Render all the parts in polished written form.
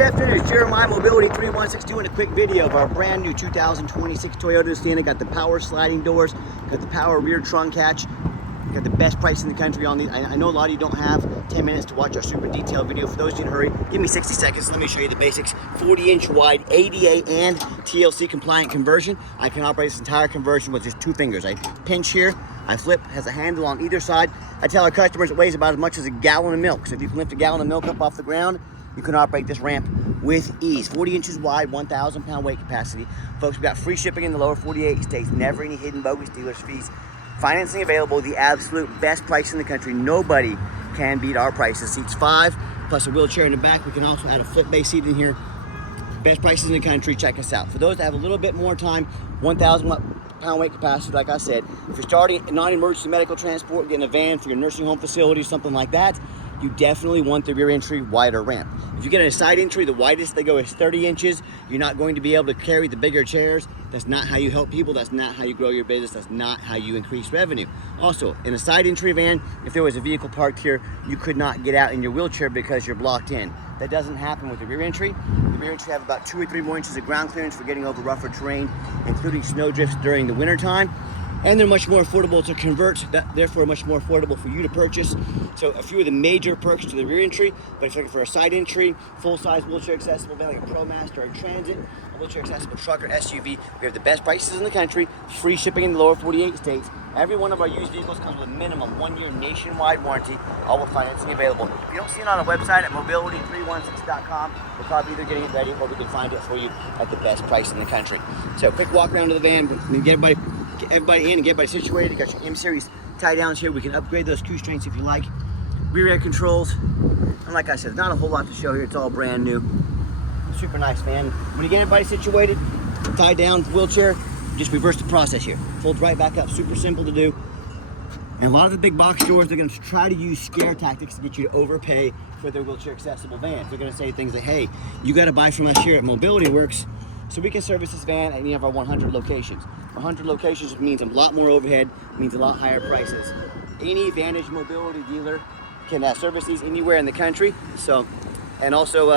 Good afternoon, it's Jeremiah Mobility 316 doing a quick video of our brand new 2026 Toyota Sienna. Got the power sliding doors, got the power rear trunk hatch, got the best price in the country on these. I know a lot of you don't have 10 minutes to watch our super detailed video. For those of you in a hurry, give me 60 seconds. Let me show you the basics. 40-inch wide ADA and TLC compliant conversion. I can operate this entire conversion with just 2 fingers. I pinch here, I flip, has a handle on either side. I tell our customers it weighs about as much as a gallon of milk. So if you can lift a gallon of milk up off the ground, you can operate this ramp with ease. 40 inches wide, 1,000 pound weight capacity. Folks, we got free shipping in the lower 48 states, never any hidden bogus dealers fees. Financing available, the absolute best price in the country. Nobody can beat our prices. Seats 5, plus a wheelchair in the back. We can also add a flip base seat in here. Best prices in the country, check us out. For those that have a little bit more time, 1,000 pound weight capacity, like I said. If you're starting non-emergency medical transport, getting a van for your nursing home facility, something like that, you definitely want the rear entry wider ramp. If you get a side entry, the widest they go is 30 inches. You're not going to be able to carry the bigger chairs. That's not how you help people. That's not how you grow your business. That's not how you increase revenue. Also, in a side entry van, if there was a vehicle parked here, you could not get out in your wheelchair because you're blocked in. That doesn't happen with the rear entry. The rear entry have about 2 or 3 more inches of ground clearance for getting over rougher terrain, including snow drifts during the winter time. And they're much more affordable to convert, therefore much more affordable for you to purchase. So a few of the major perks to the rear entry, but if you're looking for a side entry, full-size wheelchair accessible van like a ProMaster or a Transit, a wheelchair accessible truck or SUV, we have the best prices in the country, free shipping in the lower 48 states. Every one of our used vehicles comes with a minimum 1-year nationwide warranty, all with financing available. If you don't see it on our website at mobility316.com, we're probably either getting it ready or we can find it for you at the best price in the country. So quick walk around to the van, get everybody in and get everybody situated. You got your M-Series tie downs here. We can upgrade those Q strengths if you like. Rear air controls. And like I said, not a whole lot to show here. It's all brand new. Super nice van. When you get everybody situated, tie down, wheelchair, just reverse the process here. Folds right back up. Super simple to do. And a lot of the big box stores, they're going to try to use scare tactics to get you to overpay for their wheelchair accessible vans. They're going to say things like, hey, you got to buy from us here at Mobility Works so we can service this van at any of our 100 locations. 100 locations means a lot more overhead, means a lot higher prices. Any Vantage Mobility dealer can service these anywhere in the country. So, and also,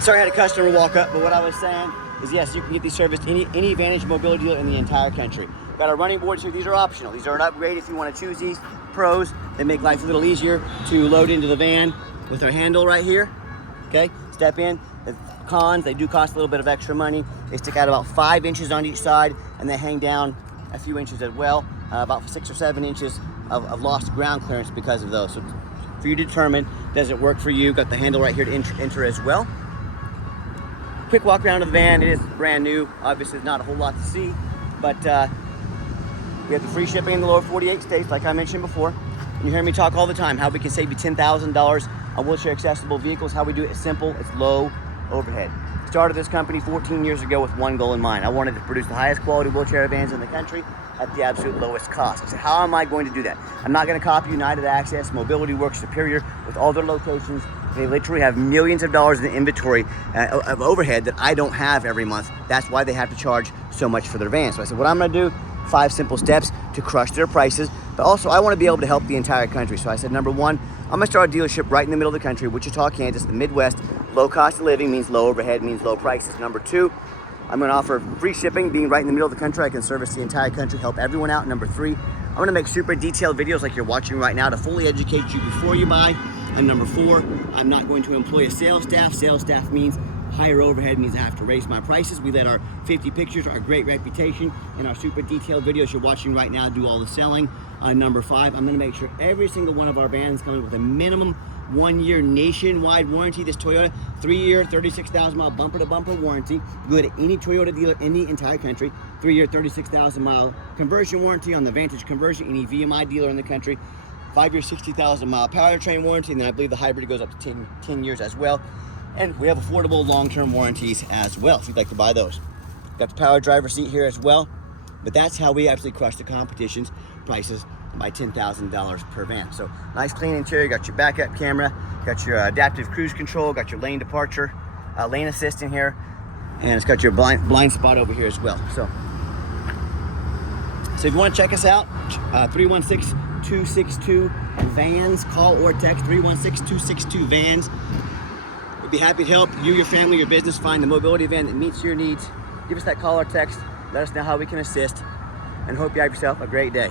sorry I had a customer walk up, but what I was saying is yes, you can get these serviced any Vantage Mobility dealer in the entire country. Got our running boards here. These are optional. These are an upgrade if you want to choose these. Pros, they make life a little easier to load into the van with our handle right here. Okay, step in. The cons, they do cost a little bit of extra money. They stick out about 5 inches on each side and they hang down a few inches as well, about 6 or 7 inches of lost ground clearance because of those. So for you to determine, does it work for you? Got the handle right here to enter as well. Quick walk around of the van. It is brand new. Obviously, not a whole lot to see, but we have the free shipping in the lower 48 states, like I mentioned before. And you hear me talk all the time, how we can save you $10,000 on wheelchair accessible vehicles. How we do it is simple, it's low overhead. Started this company 14 years ago with one goal in mind. I wanted to produce the highest quality wheelchair vans in the country at the absolute lowest cost. I said, how am I going to do that? I'm not going to copy United Access. Mobility Works superior with all their locations. They literally have millions of dollars in inventory of overhead that I don't have every month. That's why they have to charge so much for their vans. So I said, what I'm going to do, 5 simple steps to crush their prices, but also I want to be able to help the entire country. So I said, number 1, I'm going to start a dealership right in the middle of the country, Wichita, Kansas, the Midwest. Low cost of living means low overhead, means low prices. Number 2, I'm going to offer free shipping. Being right in the middle of the country, I can service the entire country, help everyone out. Number 3, I'm going to make super detailed videos like you're watching right now to fully educate you before you buy. And number 4, I'm not going to employ a sales staff. Sales staff means higher overhead, means I have to raise my prices. We let our 50 pictures, our great reputation, and our super detailed videos you're watching right now do all the selling. Number 5, I'm going to make sure every single one of our vans comes with a minimum 1-year nationwide warranty. This Toyota 3-year 36,000 mile bumper to bumper warranty. Go to any Toyota dealer in the entire country. 3-year 36,000 mile conversion warranty on the Vantage conversion, any VMI dealer in the country. 5-year 60,000 mile powertrain warranty, and then I believe the hybrid goes up to 10 years as well. And we have affordable long-term warranties as well if you'd like to buy those. Got the power driver seat here as well, but that's how we actually crush the competition's prices by $10,000 per van. So nice clean interior, got your backup camera, got your adaptive cruise control, got your lane departure, lane assist in here, and it's got your blind spot over here as well. So if you want to check us out, 316-262 vans, call or text 316-262-VANS. We'd be happy to help you, your family, your business find the mobility van that meets your needs. Give us that call or text. Let us know how we can assist, and hope you have yourself a great day.